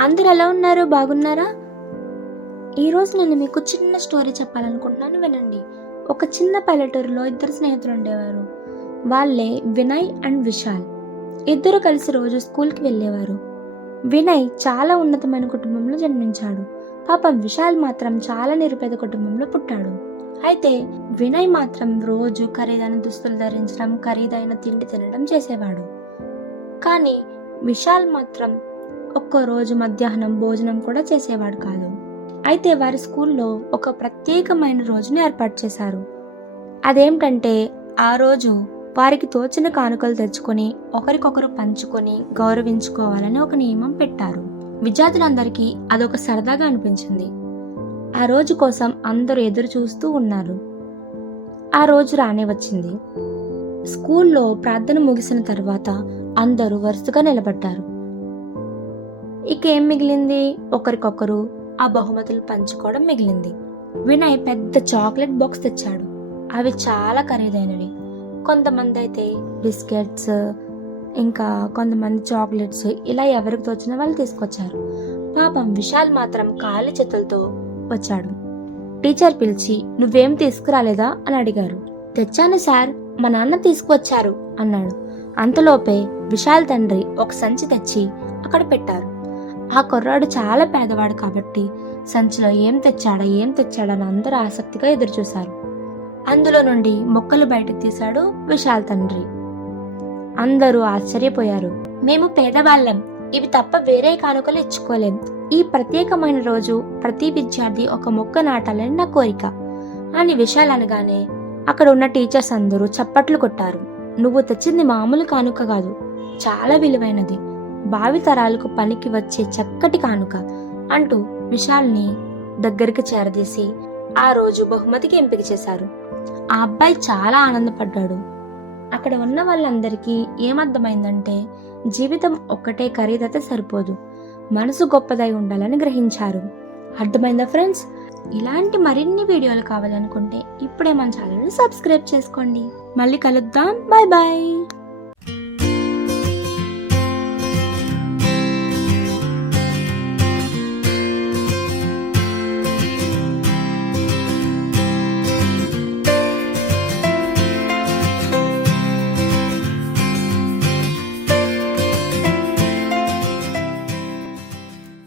అందరు ఎలా ఉన్నారు? బాగున్నారా? ఈరోజు నేను మీకు చిన్న స్టోరీ చెప్పాలనుకుంటున్నాను, వినండి. ఒక చిన్న పల్లెటూరులో ఇద్దరు స్నేహితులు ఉండేవారు. వాళ్ళే వినయ్ అండ్ విశాల్. ఇద్దరు కలిసి రోజు స్కూల్కి వెళ్ళేవారు. వినయ్ చాలా ఉన్నతమైన కుటుంబంలో జన్మించాడు. పాపం విశాల్ మాత్రం చాలా నిరుపేద కుటుంబంలో పుట్టాడు. అయితే వినయ్ మాత్రం రోజు ఖరీదైన దుస్తులు ధరించడం, ఖరీదైన తిండి తినడం చేసేవాడు. కానీ విశాల్ మాత్రం ఒక్కరోజు మధ్యాహ్నం భోజనం కూడా చేసేవాడు కాదు. అయితే వారి స్కూల్లో ఒక ప్రత్యేకమైన రోజుని ఏర్పాటు చేశారు. అదేంటంటే ఆ రోజు వారికి తోచిన కానుకలు తెచ్చుకొని ఒకరికొకరు పంచుకొని గౌరవించుకోవాలని ఒక నియమం పెట్టారు. విద్యార్థులందరికీ అదొక సరదాగా అనిపించింది. ఆ రోజు కోసం అందరూ ఎదురు చూస్తూ ఉన్నారు. ఆ రోజు రానే వచ్చింది. స్కూల్లో ప్రార్థన ముగిసిన తర్వాత అందరూ వరుసగా నిలబడ్డారు. ఇక ఏం మిగిలింది? ఒకరికొకరు ఆ బహుమతులు పంచుకోవడం మిగిలింది. వినయ్ పెద్ద చాక్లెట్ బాక్స్ తెచ్చాడు. అవి చాలా ఖరీదైనవి. కొంతమంది అయితే బిస్కెట్స్, ఇంకా కొంతమంది చాక్లెట్స్, ఇలా ఎవరికి తోచిన వాళ్ళు తీసుకొచ్చారు. పాపం విశాల్ మాత్రం ఖాళీ చేతులతో వచ్చాడు. టీచర్ పిలిచి, "నువ్వేం తీసుకురాలేదా?" అని అడిగారు. "తెచ్చాను సార్, మా నాన్న తీసుకువచ్చారు" అన్నాడు. అంతలోపే విశాల్ తండ్రి ఒక సంచి తెచ్చి అక్కడ పెట్టారు. ఆ కుర్రాడు చాలా పేదవాడు కాబట్టి సంచిలో ఏం తెచ్చాడని అందరూ ఆసక్తిగా ఎదురుచూశారు. అందులో నుండి మొక్కలు బయటకు తీశాడు విశాల్ తండ్రి. అందరూ ఆశ్చర్యపోయారు. "మేము పేదవాళ్ళం, ఇవి తప్ప వేరే కానుకలు ఇచ్చుకోలేం. ఈ ప్రత్యేకమైన రోజు ప్రతి విద్యార్థి ఒక మొక్క నాటాలని నా కోరిక" అని విశాల్ అనగానే అక్కడ ఉన్న టీచర్స్ అందరూ చప్పట్లు కొట్టారు. "నువ్వు తెచ్చింది మామూలు కానుక కాదు, చాలా విలువైనది, భావితరాలకు పనికి వచ్చే చక్కటి కానుక" అంటూ విశాల్ని దగ్గరికి చేరదీసి ఆ రోజు బహుమతికి ఎంపిక చేశారు. ఆ అబ్బాయి చాలా ఆనందపడ్డాడు. అక్కడ ఉన్న వాళ్ళందరికీ ఏమర్థమైందంటే జీవితం ఒక్కటే ఖరీదైతే సరిపోదు, మనసు గొప్పదై ఉండాలని గ్రహించారు. అర్థమైందా ఫ్రెండ్స్? ఇలాంటి మరిన్ని వీడియోలు కావాలనుకుంటే ఇప్పుడే మన ఛానల్ని సబ్స్క్రైబ్ చేసుకోండి. మళ్ళీ కలుద్దాం. Bye bye.